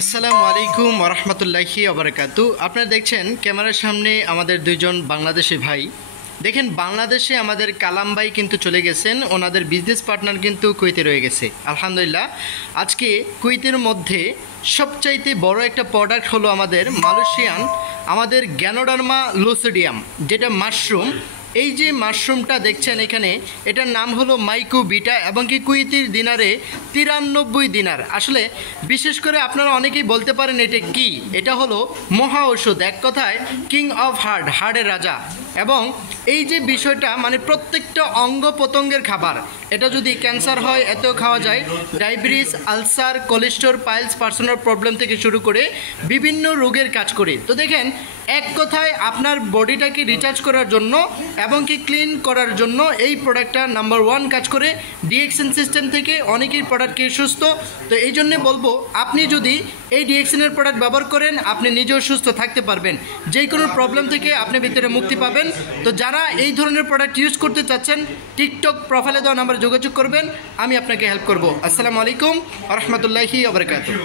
আসসালামু আলাইকুম ওয়া রাহমাতুল্লাহি ওয়া বারাকাতু। আপনারা দেখছেন ক্যামেরার সামনে আমাদের দুইজন বাংলাদেশি ভাই। দেখেন বাংলাদেশে আমাদের কালাম ভাই কিন্তু চলে গেছেন, ওনাদের বিজনেস পার্টনার কিন্তু কুয়েতে রয়ে গেছে। আলহামদুলিল্লাহ, আজকে কুয়েতের মধ্যে সবচাইতে বড় একটা প্রোডাক্ট হলো আমাদের মালয়েশিয়ান আমাদের গ্যানোডার্মা লুসিডিয়াম, যেটা মাশরুম। এই যে মাশরুমটা দেখছেন এখানে, এটার নাম হলো মাইকো বিটা এবং কি কুয়েতের দিনারে 93 দিনার। আসলে বিশেষ করে আপনারা অনেকেই বলতে পারেন এটা কি, এটা হলো মহা ঔষধ, এক কথায় কিং অফ হার্টের রাজা। এবং এই যে বিষয়টা মানে প্রত্যেকটা অঙ্গ প্রত্যঙ্গের খাবার। এটা যদি ক্যান্সার হয় এতেও খাওয়া যায়, diabetes, ulcer, cholesterol, piles, personal problem থেকে শুরু করে বিভিন্ন রোগের কাজ করে। তো দেখেন, এক কথায় আপনার বডিটাকে রিচার্জ করার জন্য এবং কি ক্লিন করার জন্য এই প্রোডাক্টটা নাম্বার 1 কাজ করে। ডিএক্সএন সিস্টেম থেকে অনেকেই প্রোডাক্ট খেয়ে সুস্থ। তো এই জন্যে বলবো, আপনি যদি এই ডিএক্সএনের প্রোডাক্ট ব্যবহার করেন আপনি নিজেও সুস্থ থাকতে পারবেন, যে কোনো প্রবলেম থেকে আপনি ভিতরে মুক্তি পাবেন। তো যারা এই ধরনের প্রোডাক্ট ইউজ করতে চাচ্ছেন, টিকটক প্রোফাইলে দেওয়া নাম্বারে যোগাযোগ করবেন, আমি আপনাকে হেল্প করব। আসসালামু আলাইকুম ওয়া রাহমাতুল্লাহি ওয়া বারাকাতুহু।